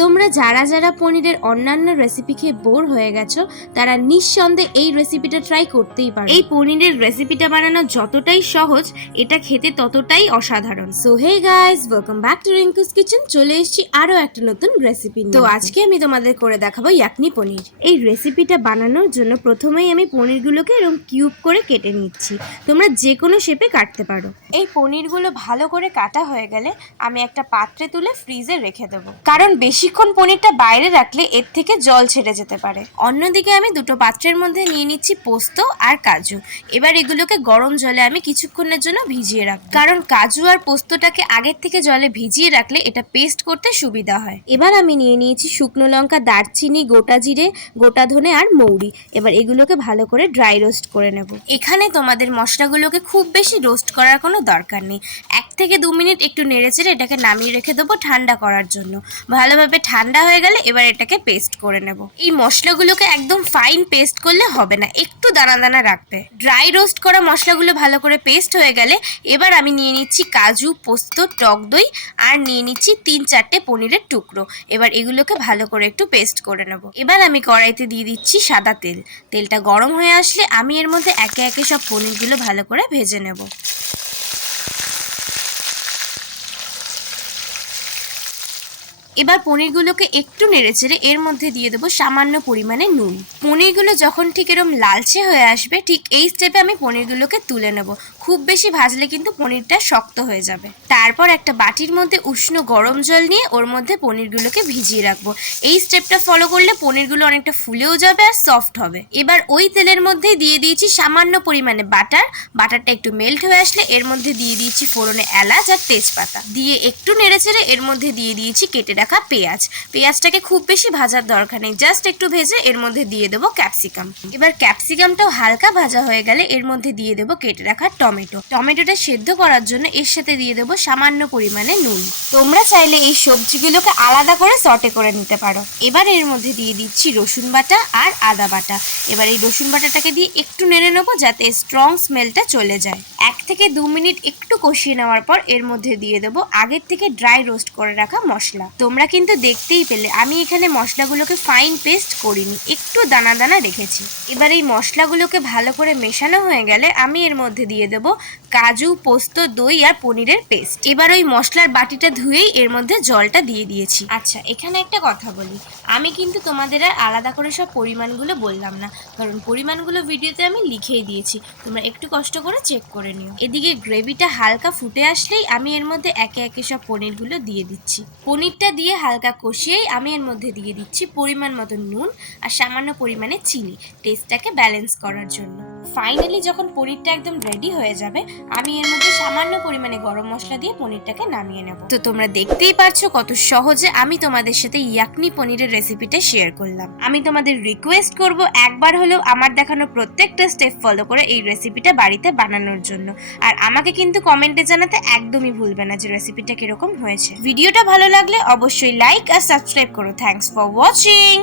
তোমরা যারা যারা পনিরের অন্যান্য রেসিপি খেয়ে বোর হয়ে গেছো তারা নিঃসন্দেহে এই রেসিপিটা ট্রাই করতেই পারো। এই পনিরের রেসিপিটা বানানো যতটাই সহজ এটা খেতে ততটাই অসাধারণ। So hey guys welcome back to Rinku's kitchen চলে এসেছি আরও একটা নতুন রেসিপি তো আজকে আমি তোমাদের করে দেখাবো ইয়াকনি পনির। এই রেসিপিটা বানানোর জন্য প্রথমেই আমি পনিরগুলোকে এরকম কিউব করে কেটে নিচ্ছি। তোমরা যে কোনো শেপে কাটতে পারো। এই পনিরগুলো ভালো করে কাটা হয়ে গেলে আমি একটা পাত্রে তুলে ফ্রিজে রেখে দেবো। কারণ বেশিক্ষণ পনিরটা বাইরে রাখলে এর থেকে জল ছেড়ে যেতে পারে। অন্যদিকে আমি দুটো পাত্রের মধ্যে নিয়ে নিচ্ছি পোস্ত আর কাজু। এবার এগুলোকে গরম জলে আমি কিছুক্ষণের জন্য ভিজিয়ে রাখব। কারণ কাজু আর পোস্তটাকে আগের থেকে জলে ভিজিয়ে রাখলে এটা পেস্ট করতে সুবিধা হয়। এবার আমি নিয়ে নিয়েছি শুকনো লঙ্কা, দারচিনি, গোটা জিরে, গোটা ধনে আর মৌরি। এবার এগুলোকে ভালো করে ড্রাই রোস্ট করে নেব। এখানে তোমাদের মশলাগুলোকে খুব বেশি রোস্ট করার কোনো দরকার নেই। থেকে দু মিনিট একটু নেড়েচেড়ে এটাকে নামিয়ে রেখে দেবো ঠান্ডা করার জন্য। ভালোভাবে ঠান্ডা হয়ে গেলে এবার এটাকে পেস্ট করে নেব। এই মশলাগুলোকে একদম ফাইন পেস্ট করলে হবে না, একটু দানা দানা রাখবে। ড্রাই রোস্ট করা মশলাগুলো ভালো করে পেস্ট হয়ে গেলে এবার আমি নিয়ে নিচ্ছি কাজু, পোস্ত, টক দই আর নিয়ে নিচ্ছি তিন চারটে পনিরের টুকরো। এবার এগুলোকে ভালো করে একটু পেস্ট করে নেব। এবার আমি কড়াইতে দিয়ে দিচ্ছি সাদা তেল। তেলটা গরম হয়ে আসলে আমি এর মধ্যে একে একে সব পনিরগুলো ভালো করে ভেজে নেব। এবার পনিরগুলোকে একটু নেড়েচেড়ে এর মধ্যে দিয়ে দেবো সামান্য পরিমাণে নুন। পনিরগুলো যখন ঠিক এরম লালচে হয়ে আসবে, ঠিক এই স্টেপে আমি পনিরগুলোকে তুলে নেব। খুব বেশি ভাজলে কিন্তু পনিরটা শক্ত হয়ে যাবে। তারপর একটা বাটির মধ্যে উষ্ণ গরম জল নিয়ে ওর মধ্যে পনিরগুলোকে ভিজিয়ে রাখব। এই স্টেপটা ফলো করলে পনিরগুলো অনেকটা ফুলেও যাবে আর সফট হবে। এবার ওই তেলের মধ্যেই দিয়ে দিয়েছি সামান্য পরিমাণে বাটার। বাটারটা একটু মেল্ট হয়ে আসলে এর মধ্যে দিয়ে দিয়েছি ফোড়নে এলাচ আর তেজপাতা। দিয়ে একটু নেড়েচেড়ে এর মধ্যে দিয়ে দিয়েছি কেটে রাখা পেঁয়াজ। পেঁয়াজটাকে খুব বেশি ভাজার দরকার নেই জাস্ট একটু ভেজে এর মধ্যে দিয়ে দেবো ক্যাপসিকাম এবার ক্যাপসিকামটাও হালকা ভাজা হয়ে গেলে এর মধ্যে দিয়ে দেবো কেটে রাখা টমেটো। টমেটোটা সেদ্ধ করার জন্য এর সাথে দিয়ে দেবো সামান্য পরিমাণে নুন। তোমরা চাইলে এই সবজিগুলোকে আলাদা করে সটে করে নিতে পারো। এবার এর মধ্যে দিয়ে দিচ্ছি রসুন বাটা আর আদা বাটা। এবার এই রসুন বাটাটাকে দিয়ে একটু নেড়ে নেব যাতে স্ট্রং স্মেলটা চলে যায়। এক থেকে দু মিনিট একটু কষিয়ে নেওয়ার পর এর মধ্যে দিয়ে দেবো আগের থেকে ড্রাই রোস্ট করে রাখা মশলা। তোমরা কিন্তু দেখতেই পেলে, আমি এখানে মশলাগুলোকে ফাইন পেস্ট করিনি, একটু দানা দানা রেখেছি। এবার এই মশলাগুলোকে ভালো করে মেশানো হয়ে গেলে আমি এর মধ্যে দিয়ে দেবো কাজু, পোস্ত, দই আর পনিরের পেস্ট এবার ওই মশলার বাটিটা ধুয়েই এর মধ্যে জলটা দিয়ে দিয়েছি। আচ্ছা এখানে একটা কথা বলি। আমি কিন্তু তোমাদের আর আলাদা করে সব পরিমাণগুলো বললাম না। কারণ পরিমাণগুলো ভিডিওতে আমি লিখেই দিয়েছি। তোমরা একটু কষ্ট করে চেক করে নিও। এদিকে গ্রেভিটা হালকা ফুটে আসলেই আমি এর মধ্যে একে একে সব পনিরগুলো দিয়ে দিচ্ছি। পনিরটা দিয়ে হালকা কষিয়েই আমি এর মধ্যে দিয়ে দিচ্ছি পরিমাণ মতো নুন আর সামান্য পরিমাণে চিনি টেস্টটাকে ব্যালেন্স করার জন্য। ফাইনালি যখন পনিরটা একদম রেডি হয়ে যাবে, আমি এর মধ্যে সামান্য পরিমাণে গরম মশলা দিয়ে পনিরটাকে নামিয়ে নেব। তো তোমরা দেখতেই পারছ কত সহজে আমি তোমাদের সাথে ইয়াকনি পনিরের রেসিপিটা শেয়ার করলাম। আমি তোমাদের রিকোয়েস্ট করব একবার হলেও আমার দেখানো প্রত্যেকটা স্টেপ ফলো করে এই রেসিপিটা বাড়িতে বানানোর জন্য। আর আমাকে কিন্তু কমেন্টে জানাতে একদমই ভুলবে না যে রেসিপিটা কীরকম হয়েছে। ভিডিওটা ভালো লাগলে অবশ্যই লাইক আর সাবস্ক্রাইব করো। Thanks for watching